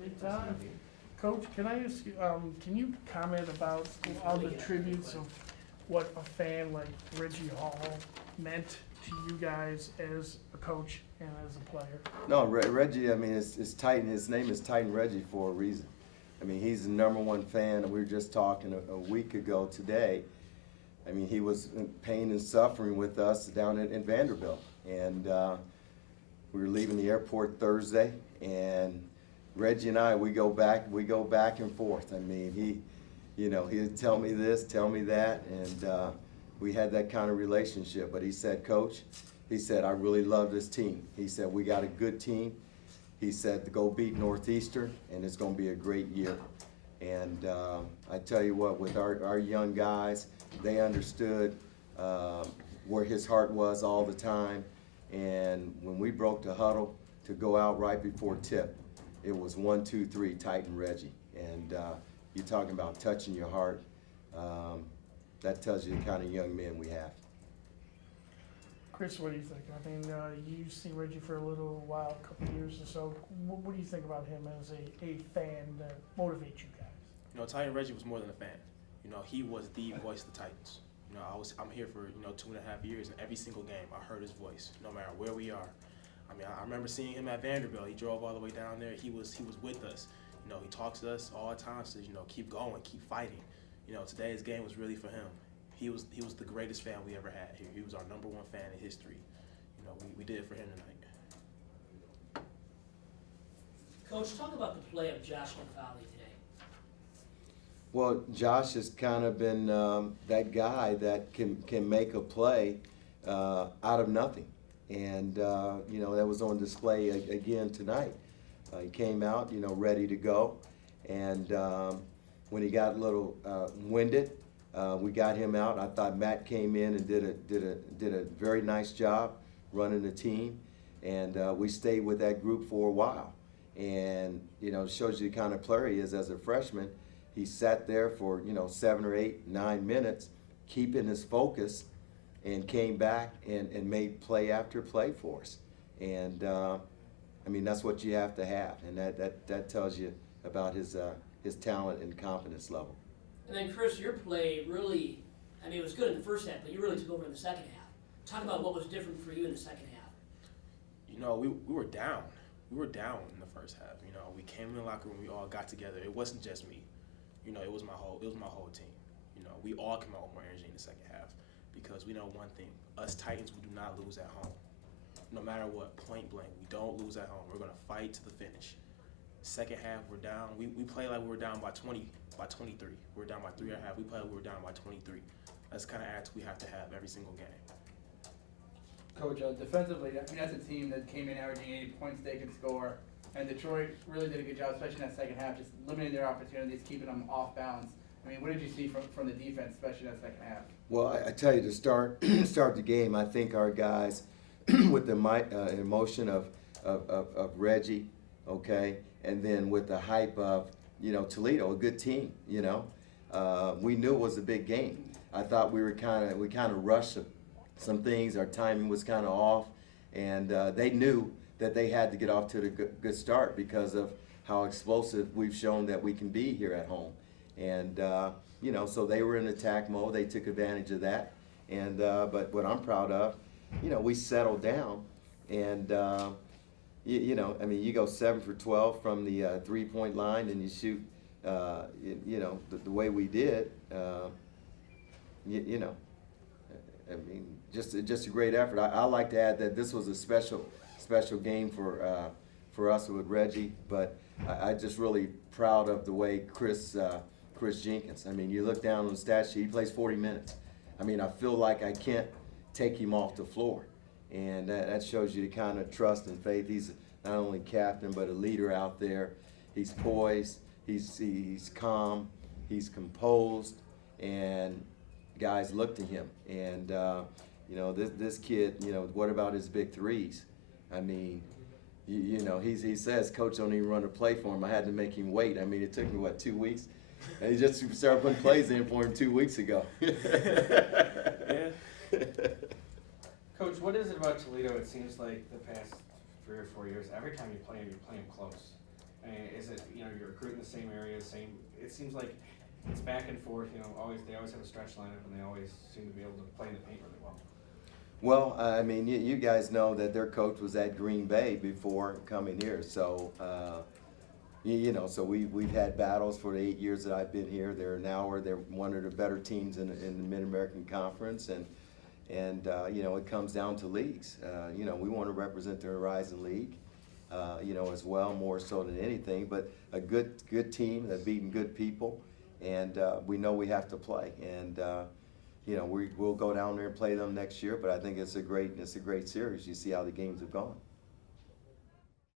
Big time. Coach, can I ask you, can you comment about all the tributes of what a fan like Reggie Hall meant to you guys as a coach and as a player? No, Reggie, I mean, it's Titan. His name is Titan Reggie for a reason. I mean, he's the #1 fan, and we were just talking a week ago today. I mean, he was in pain and suffering with us down in Vanderbilt. And we were leaving the airport Thursday, and Reggie and I, we go back and forth. I mean, he'd tell me this, tell me that, and we had that kind of relationship. But he said, Coach, he said, I really love this team. He said, we got a good team. He said, to go beat Northeastern, and it's going to be a great year. And I tell you what, with our young guys, they understood where his heart was all the time. And when we broke the huddle to go out right before tip, it was 1, 2, 3, Titan Reggie. And you're talking about touching your heart. That tells you the kind of young men we have. Chris, what do you think? I mean, you've seen Reggie for a little while, a couple of years or so. What do you think about him as a fan that motivates you guys? You know, Titan Reggie was more than a fan. You know, he was the voice of the Titans. You know, I'm here for 2.5 years, and every single game I heard his voice, no matter where we are. I mean, I remember seeing him at Vanderbilt. He drove all the way down there. He was with us. You know, he talks to us all the time. Says, keep going, keep fighting. You know, today's game was really for him. He was the greatest fan we ever had here. He was our #1 fan in history. You know, we did it for him tonight. Coach, talk about the play of Josh McFarley today. Well, Josh has kind of been that guy that can make a play out of nothing. And, that was on display again tonight. He came out, ready to go. And when he got a little winded, we got him out. I thought Matt came in and did a very nice job running the team. And we stayed with that group for a while. And, it shows you the kind of player he is as a freshman. He sat there for, 7 or 8, 9 minutes, keeping his focus, and came back and made play after play for us. And, that's what you have to have. And that tells you about his talent and confidence level. And then, Chris, your play really, it was good in the first half, but you really took over in the second half. Talk about what was different for you in the second half. We were down. We were down in the first half. We came in the locker room, we all got together. It wasn't just me. It was my whole team. We all came out with more energy in the second half because we know one thing. Us Titans, we do not lose at home. No matter what, point blank, we don't lose at home. We're going to fight to the finish. Second half, we're down. We play like we were down by 23. We're down by 3.5. We play like we were down by 23. That's the kind of attitude we have to have every single game. Coach, defensively, that's a team that came in averaging 80 points they could score. And Detroit really did a good job, especially in that second half, just limiting their opportunities, keeping them off balance. What did you see from the defense, especially in that second half? Well, I tell you, to start the game, I think our guys, with the emotion of Reggie, okay, and then with the hype of Toledo, a good team. We knew it was a big game. I thought we kind of rushed some things. Our timing was kind of off, and they knew that they had to get off to a good start because of how explosive we've shown that we can be here at home. And, so they were in attack mode. They took advantage of that. And but what I'm proud of, we settled down. And, you go 7 for 12 from the 3-point line and you shoot, the way we did, just a great effort. I like to add that this was a special game for us with Reggie, but I just really proud of the way Chris Jenkins. You look down on the stat sheet, he plays 40 minutes. I feel like I can't take him off the floor, and that shows you the kind of trust and faith. He's not only captain but a leader out there. He's poised, he's calm, he's composed, and guys look to him. And this kid, what about his big threes? He says coach don't even run a play for him. I had to make him wait. It took me 2 weeks, and he just started putting plays in for him 2 weeks ago. Yeah. Coach, what is it about Toledo? It seems like the past 3 or 4 years, every time you play them close. I mean, is it, you know, you're recruiting the same area, it seems like it's back and forth, you know, they always have a stretch lineup and they always seem to be able to play in the paint really well. Well, I mean, you guys know that their coach was at Green Bay before coming here, so, you know, so we've had battles for the 8 years that I've been here. They're one of the better teams in the Mid-American Conference, and you know, it comes down to leagues. You know, we want to represent the Horizon League, you know, as well, more so than anything, but a good team that's beating good people, and we know we have to play, and you know, we'll go down there and play them next year, but I think it's a great series. You see how the games have gone.